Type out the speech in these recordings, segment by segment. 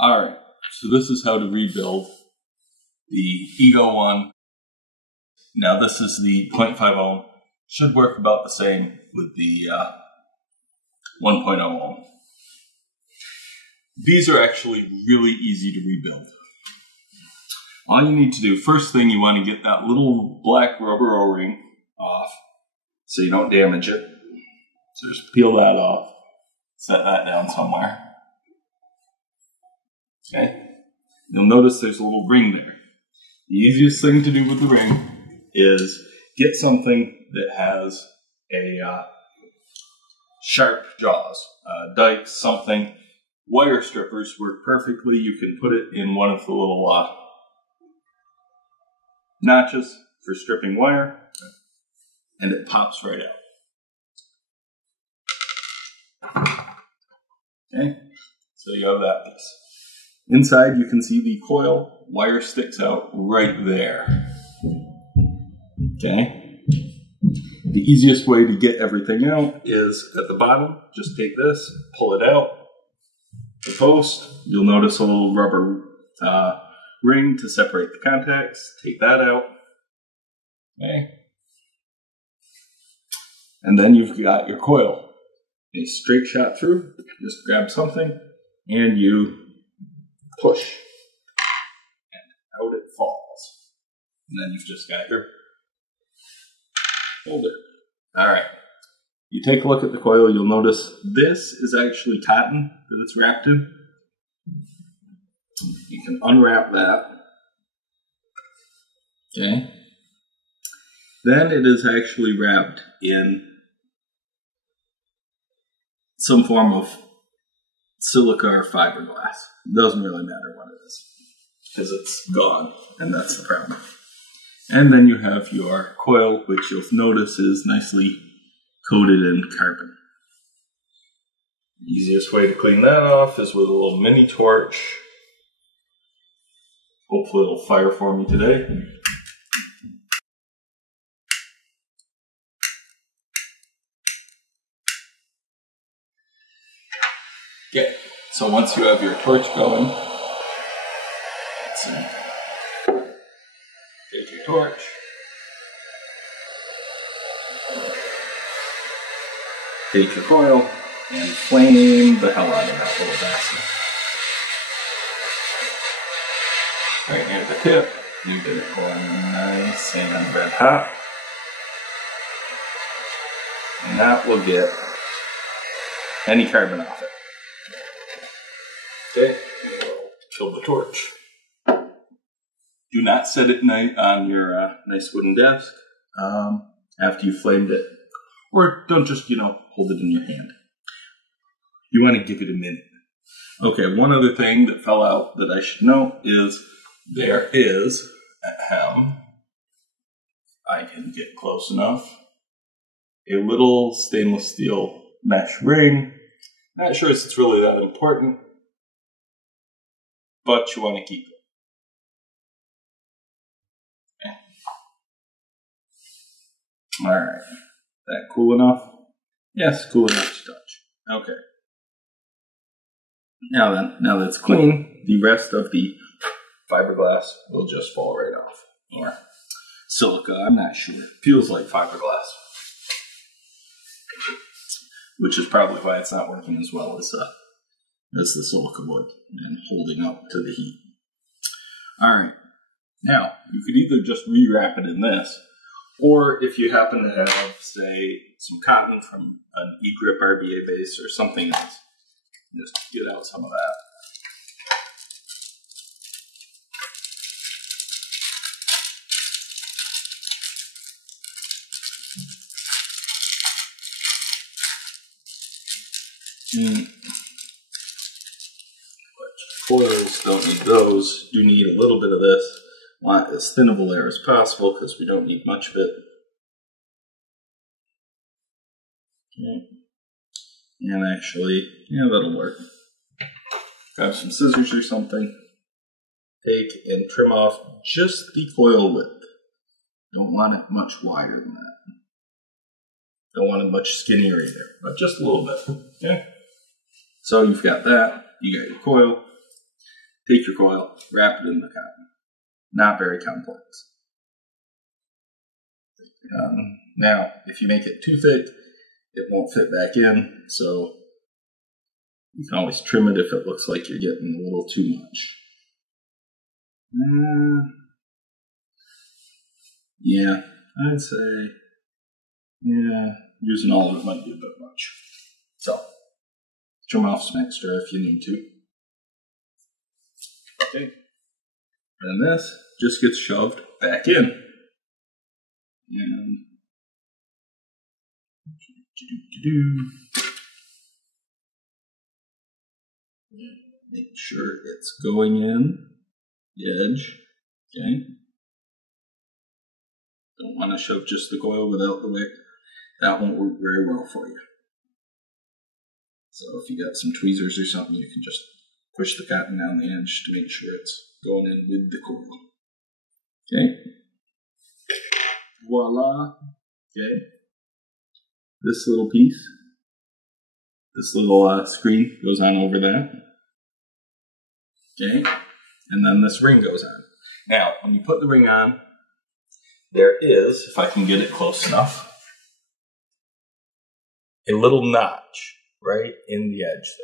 Alright, so this is how to rebuild the eGo one. Now this is the 0.5 ohm. Should work about the same with the 1.0 ohm. These are actually really easy to rebuild. All you need to do, first thing, you want to get that little black rubber O-ring off so you don't damage it. So just peel that off, set that down somewhere. Okay, you'll notice there's a little ring there. The easiest thing to do with the ring is get something that has a sharp jaws, dikes, something. Wire strippers work perfectly. You can put it in one of the little notches for stripping wire, and it pops right out. Okay, so you have that piece. Inside, you can see the coil wire sticks out right there. Okay. The easiest way to get everything out is at the bottom. Just take this, pull it out. The post, you'll notice a little rubber ring to separate the contacts. Take that out. Okay. And then you've got your coil. A straight shot through. Just grab something and you push, and out it falls. And then you've just got your holder. Alright, you take a look at the coil, you'll notice this is actually cotton that it's wrapped in. You can unwrap that. Okay. Then it is actually wrapped in some form of silica or fiberglass. It doesn't really matter what it is, because it's gone, and that's the problem. And then you have your coil, which you'll notice is nicely coated in carbon. The easiest way to clean that off is with a little mini torch. Hopefully it'll fire for me today. Okay, so once you have your torch going, let's see. Take your torch. Take your coil and flame the hell out of that little basket. Right near the tip, you get it going nice and red hot. And that will get any carbon off it. Okay, we'll kill the torch. Do not set it on your nice wooden desk after you flamed it. Or don't just, hold it in your hand. You want to give it a minute. Okay, one other thing that fell out that I should note is there is at hem, I can get close enough, a little stainless steel mesh ring. Not sure if it's really that important, but you want to keep it. Okay. Alright. That cool enough? Yes, cool enough to touch. Okay. Now then, now that it's clean, the rest of the fiberglass will just fall right off. Or silica, I'm not sure. It feels like fiberglass. Which is probably why it's not working as well as the silica would and holding up to the heat. Alright, now you could either just rewrap it in this, or if you happen to have, say, some cotton from an E-grip RBA base or something else, just get out some of that. But coils don't need those. You need a little bit of this. Want as thin of a layer as possible because we don't need much of it. Okay. And actually, yeah, that'll work. Grab some scissors or something. Take and trim off just the coil width. Don't want it much wider than that. Don't want it much skinnier either, but just a little bit. Okay. So you've got that. You got your coil. Take your coil, wrap it in the cotton. Not very complex. Now, if you make it too thick, it won't fit back in, so you can always trim it if it looks like you're getting a little too much. Yeah, I'd say, yeah, using all of it might be a bit much. So, trim off some extra if you need to. Okay. And this just gets shoved back in. And make sure it's going in the edge. Okay. Don't want to shove just the coil without the wick. That won't work very well for you. So if you got some tweezers or something, you can just push the cotton down the edge to make sure it's going in with the coil. Okay. Voila. Okay. This little piece, this little screen goes on over that. Okay. And then this ring goes on. Now, when you put the ring on, there is, if I can get it close enough, a little notch right in the edge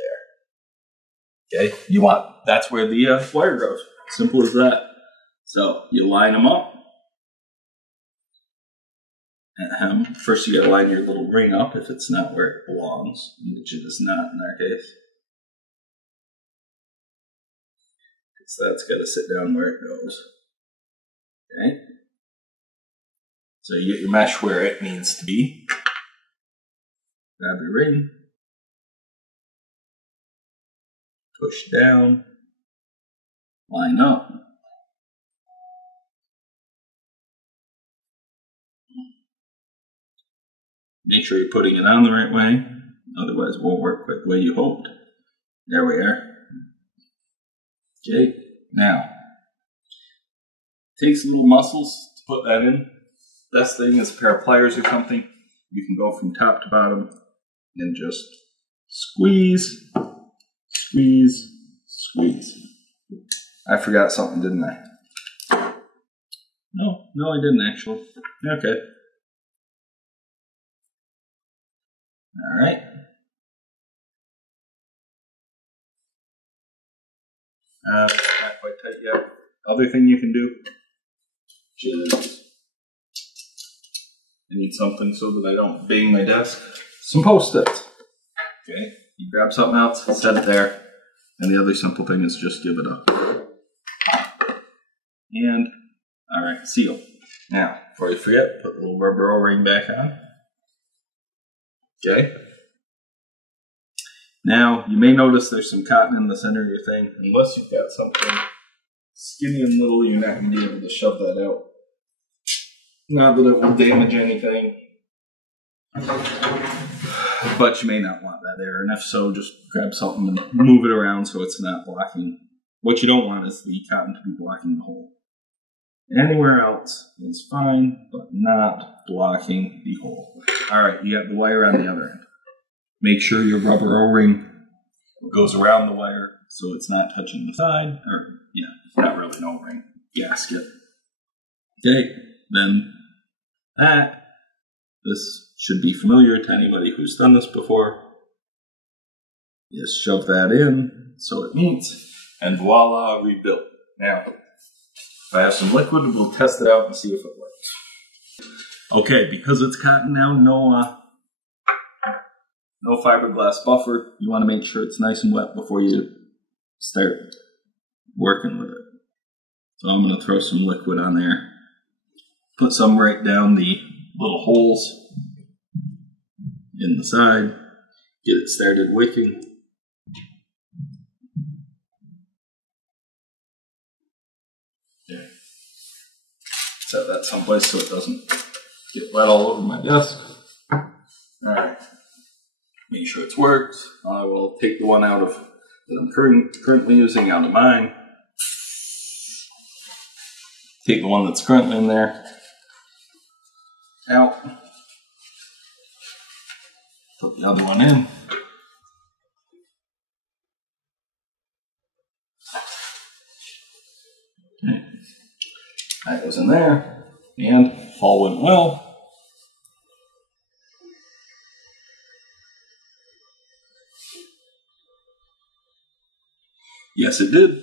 there. Okay, that's where the wire goes. Simple as that. So you line them up. And first you gotta line your little ring up if it's not where it belongs, which it is not in our case. So that's gotta sit down where it goes. Okay. So you get your mesh where it needs to be. Grab your ring. Push down. Line up. Make sure you're putting it on the right way. Otherwise it won't work quite the way you hoped. There we are. Okay. Now, it takes a little muscles to put that in. Best thing is a pair of pliers or something. You can go from top to bottom and just squeeze, squeeze, squeeze. I forgot something, didn't I? No, I didn't actually. Okay. All right. Not quite tight yet. Other thing you can do is, I need something so that I don't bang my desk. Some Post-its. Okay. You grab something else, set it there, and the other simple thing is just give it a. And all right, seal. Now, before you forget, put the little rubber O-ring back on. Okay. Now, you may notice there's some cotton in the center of your thing. Unless you've got something skinny and little, you're not going to be able to shove that out. Not that it will damage anything, but you may not want that there. And if so, just grab something and move it around so it's not blocking. What you don't want is the cotton to be blocking the hole. Anywhere else is fine, but not blocking the hole. All right, you have the wire on the other end. Make sure your rubber O-ring goes around the wire so it's not touching the side, or yeah, not really an O-ring, gasket. Okay, then this should be familiar to anybody who's done this before. Just shove that in so it meets, and voila, rebuilt. Now, if I have some liquid, we'll test it out and see if it works. Okay, because it's cotton now, no fiberglass buffer. You want to make sure it's nice and wet before you start working with it. So I'm going to throw some liquid on there. Put some right down the little holes in the side. Get it started wicking. Okay. Set that someplace so it doesn't get wet all over my desk. Alright. Make sure it's worked. I will take the one out of that I'm currently using out of mine. Take the one that's currently in there out. Put the other one in. Okay. That goes in there, and all went well. Yes, it did.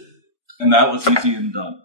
And that was easy and done.